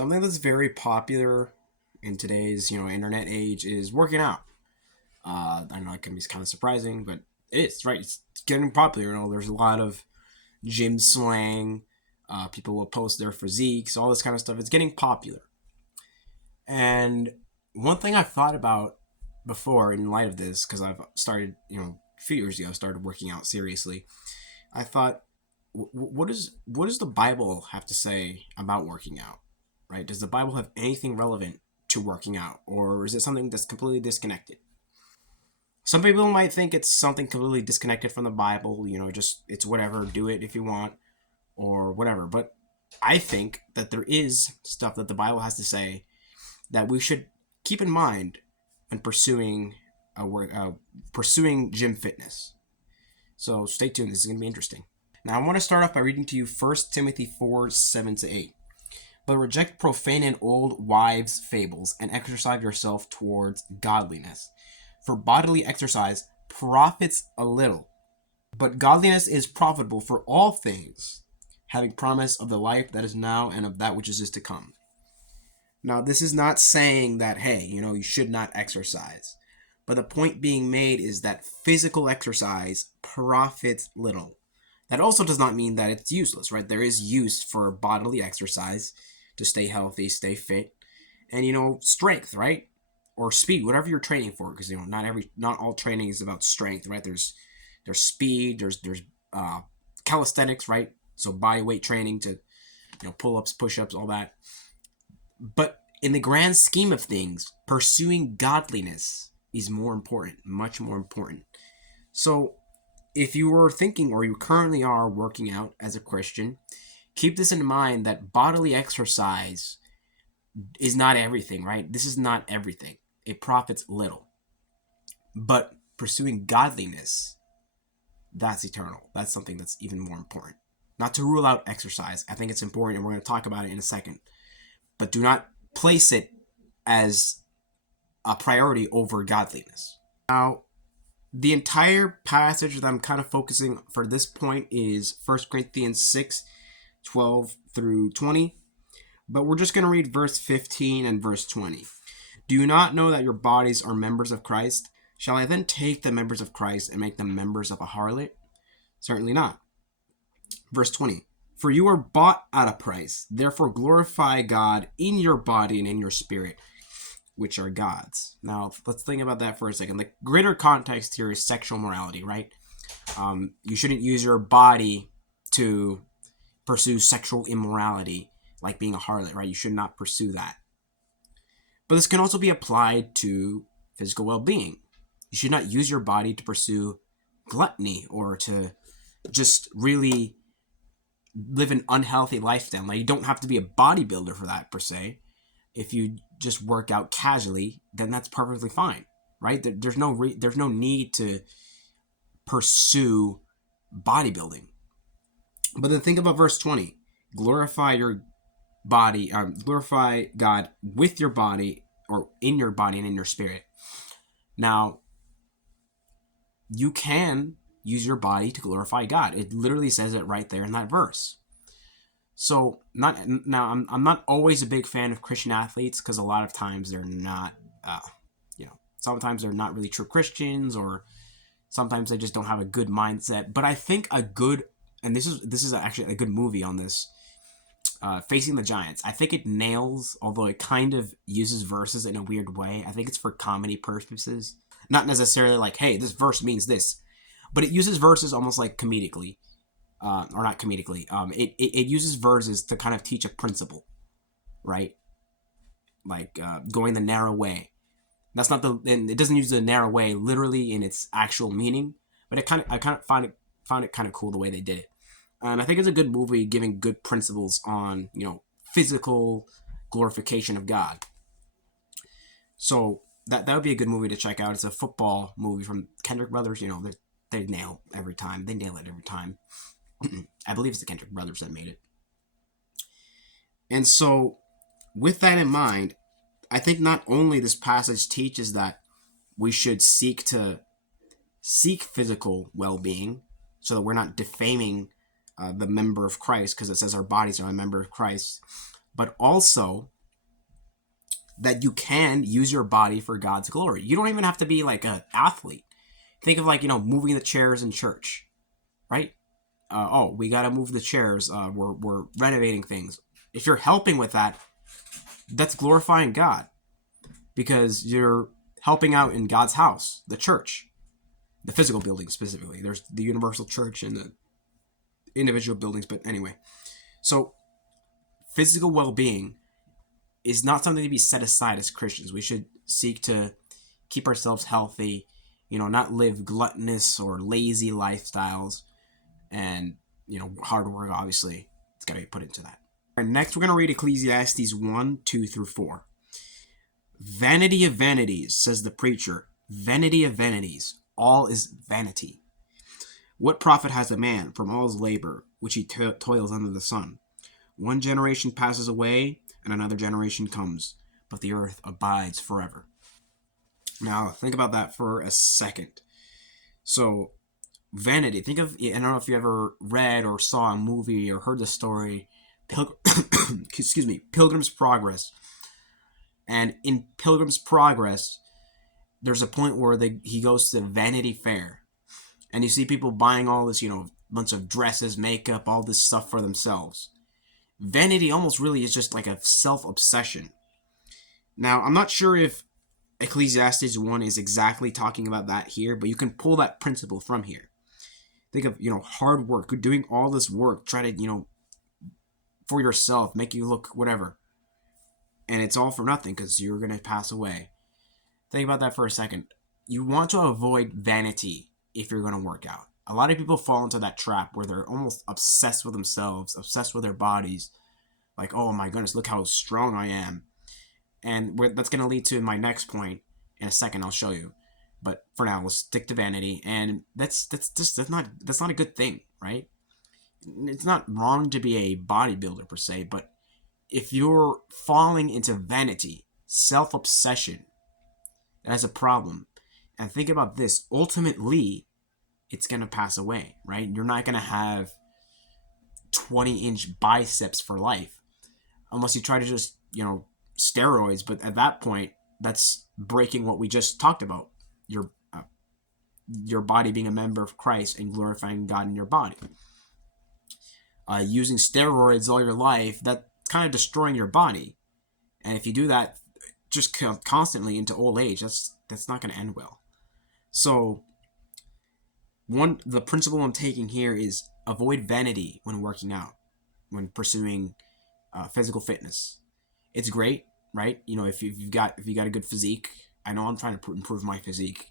Something that's very popular in today's, internet age is working out. I know it can be kind of surprising, but it is, right? It's getting popular. There's a lot of gym slang. People will post their physiques, all this kind of stuff. It's getting popular. And one thing I've thought about before in light of this, because I've started, a few years ago, I started working out seriously. I thought, what does the Bible have to say about working out? Right? Does the Bible have anything relevant to working out, or is it something that's completely disconnected? Some people might think it's something completely disconnected from the Bible. Just it's whatever, do it if you want, or whatever. But I think that there is stuff that the Bible has to say that we should keep in mind when pursuing gym fitness. So stay tuned. This is going to be interesting. Now I want to start off by reading to you 1 Timothy 4:7-8. But reject profane and old wives' fables, and exercise yourself towards godliness. For bodily exercise profits a little, but godliness is profitable for all things, having promise of the life that is now and of that which is to come. Now, this is not saying that, hey, you should not exercise. But the point being made is that physical exercise profits little. That also does not mean that it's useless, right? There is use for bodily exercise to stay healthy, stay fit, and strength, right? Or speed, whatever you're training for, because not all training is about strength, right? There's speed, there's calisthenics, right? So body weight training to pull ups, push ups, all that. But in the grand scheme of things, pursuing godliness is more important, much more important. So if you were thinking, or you currently are working out as a Christian, keep this in mind that bodily exercise is not everything, right? This is not everything. It profits little. But pursuing godliness, that's eternal. That's something that's even more important. Not to rule out exercise. I think it's important, and we're going to talk about it in a second. But do not place it as a priority over godliness. Now, the entire passage that I'm kind of focusing for this point is 1 Corinthians 6:12-20. But we're just going to read verse 15 and verse 20. Do you not know that your bodies are members of Christ? Shall I then take the members of Christ and make them members of a harlot? Certainly not. Verse 20. For you are bought at a price. Therefore glorify God in your body and in your spirit, which are God's. Now, let's think about that for a second. The greater context here is sexual morality, right? You shouldn't use your body to pursue sexual immorality, like being a harlot, right? You should not pursue that. But this can also be applied to physical well-being. You should not use your body to pursue gluttony or to just really live an unhealthy lifestyle. Like, you don't have to be a bodybuilder for that, per se. If you just work out casually, then that's perfectly fine, right? There's no need to pursue bodybuilding. But then think about verse 20. Glorify God with your body, or in your body and in your spirit. Now, you can use your body to glorify God. It literally says it right there in that verse. So I'm not always a big fan of Christian athletes, because a lot of times they're not, sometimes they're not really true Christians, or sometimes they just don't have a good mindset. But I think and this is actually a good movie on this, Facing the Giants. I think it nails, although it kind of uses verses in a weird way. I think it's for comedy purposes, not necessarily like, hey, this verse means this, but it uses verses almost like comedically, or not comedically. It uses verses to kind of teach a principle, right? Like going the narrow way. And it doesn't use the narrow way literally in its actual meaning, but I kind of found it kind of cool the way they did it. And I think it's a good movie, giving good principles on, physical glorification of God. So that would be a good movie to check out. It's a football movie from Kendrick Brothers. They nail every time. They nail it every time. I believe it's the Kendrick Brothers that made it. And so, with that in mind, I think not only this passage teaches that we should seek physical well-being, so that we're not defaming the member of Christ, because it says our bodies are a member of Christ. but also that you can use your body for God's glory. You don't even have to be like an athlete. Think of like, moving the chairs in church, right? Oh, we got to move the chairs. We're renovating things. If you're helping with that, that's glorifying God because you're helping out in God's house, the church, the physical building specifically. There's the universal church and the individual buildings. But anyway, so physical well-being is not something to be set aside as Christians. We should seek to keep ourselves healthy, not live gluttonous or lazy lifestyles, and hard work, obviously, it's got to be put into that. All right, next we're going to read Ecclesiastes 1:2-4. Vanity of vanities, says the preacher, vanity of vanities, all is vanity. What profit has a man from all his labor, which he toils under the sun? One generation passes away, and another generation comes, but the earth abides forever. Now, think about that for a second. So, vanity. Think of, I don't know if you ever read or saw a movie or heard the story, Pilgrim's Progress. And in Pilgrim's Progress, there's a point where he goes to Vanity Fair. And you see people buying all this, bunch of dresses, makeup, all this stuff for themselves. Vanity almost really is just like a self-obsession. Now, I'm not sure if Ecclesiastes 1 is exactly talking about that here, but you can pull that principle from here. Think of, hard work, doing all this work, try to, for yourself, make you look whatever. And it's all for nothing because you're going to pass away. Think about that for a second. You want to avoid vanity if you're going to work out. A lot of people fall into that trap where they're almost obsessed with themselves, obsessed with their bodies. Like, oh my goodness, look how strong I am. And that's going to lead to my next point. In a second, I'll show you. But for now, we'll stick to vanity. And that's not a good thing, right? It's not wrong to be a bodybuilder per se, but if you're falling into vanity, self-obsession, that's a problem. And think about this. Ultimately, it's going to pass away, right? You're not going to have 20-inch biceps for life unless you try to just, steroids. But at that point, that's breaking what we just talked about. Your body being a member of Christ and glorifying God in your body. Using steroids all your life, that's kind of destroying your body. And if you do that just constantly into old age, that's not going to end well. So the principle I'm taking here is avoid vanity when working out, when pursuing physical fitness. It's great, right? If you got a good physique. I know I'm trying to improve my physique,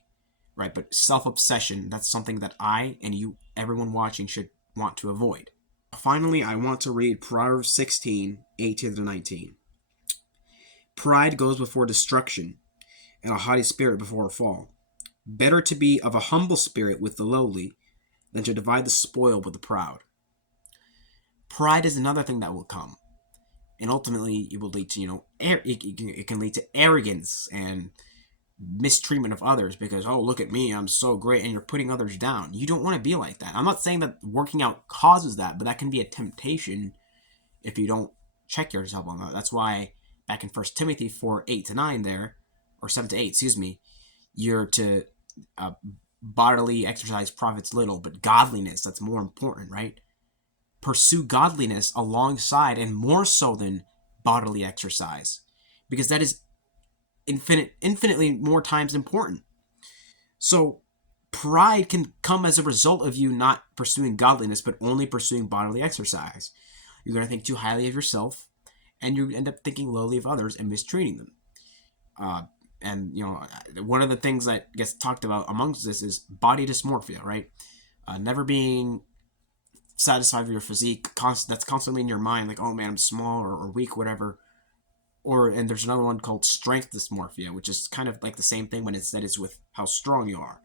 right? But self-obsession, that's something that I and you, everyone watching, should want to avoid. Finally, I want to read Proverbs 16:18-19. Pride goes before destruction, and a haughty spirit before a fall. Better to be of a humble spirit with the lowly than to divide the spoil with the proud. Pride is another thing that will come. And ultimately, it will lead to, it can lead to arrogance and mistreatment of others because, oh, look at me, I'm so great, and you're putting others down. You don't want to be like that. I'm not saying that working out causes that, but that can be a temptation if you don't check yourself on that. That's why back in 1 Timothy 4:8-9 there, or 7-8, excuse me, you're to bodily exercise profits little, but godliness, that's more important, right? Pursue godliness alongside and more so than bodily exercise, because that is infinitely more times important. So pride can come as a result of you not pursuing godliness, but only pursuing bodily exercise. You're going to think too highly of yourself, and you end up thinking lowly of others and mistreating them. And one of the things that gets talked about amongst this is body dysmorphia, right? Never being satisfied with your physique, that's constantly in your mind, like, oh man, I'm small or weak, whatever. And there's another one called strength dysmorphia, which is kind of like the same thing, but instead it's with how strong you are.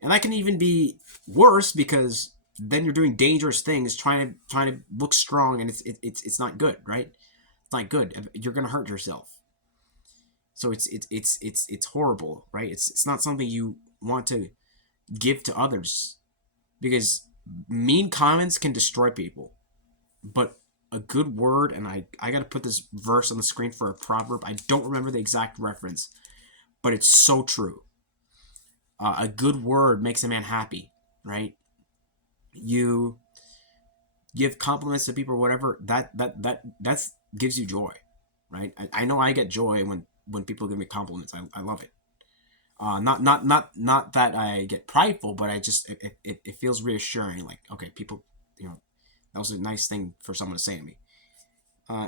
And that can even be worse because then you're doing dangerous things, trying to look strong, and it's not good, right? It's not good. You're gonna hurt yourself. So it's horrible, right? It's not something you want to give to others, because mean comments can destroy people, but a good word, and I got to put this verse on the screen for a proverb. I don't remember the exact reference, but it's so true. A good word makes a man happy, right? You give compliments to people or whatever, that's gives you joy, right? I know I get joy when people give me compliments. I love it. Not that I get prideful, but I just it feels reassuring. Like, okay, people, that was a nice thing for someone to say to me.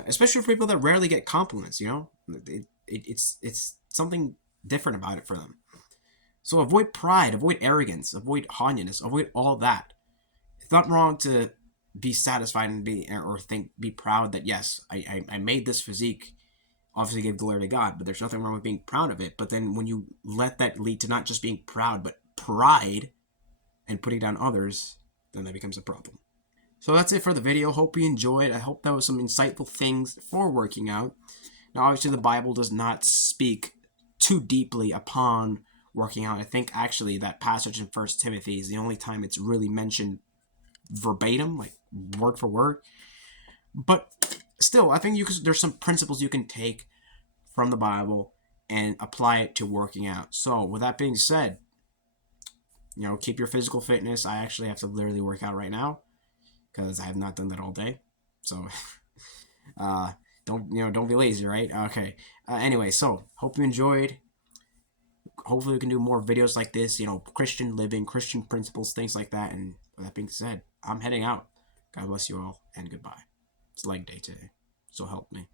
Especially for people that rarely get compliments, it's something different about it for them. So avoid pride, avoid arrogance, avoid haughtiness, avoid all that. It's not wrong to be satisfied and be proud that yes, I made this physique. Obviously, gave glory to God, but there's nothing wrong with being proud of it. But then when you let that lead to not just being proud, but pride and putting down others, then that becomes a problem. So that's it for the video. Hope you enjoyed. I hope that was some insightful things for working out. Now, obviously, the Bible does not speak too deeply upon working out. I think actually that passage in 1 Timothy is the only time it's really mentioned verbatim, like word for word. But still, I think there's some principles you can take from the Bible and apply it to working out. So with that being said, keep your physical fitness. I actually have to literally work out right now because I have not done that all day. So don't be lazy, right? Okay. Anyway, so hope you enjoyed. Hopefully we can do more videos like this, Christian living, Christian principles, things like that. And with that being said, I'm heading out. God bless you all, and goodbye. It's leg day today, so help me.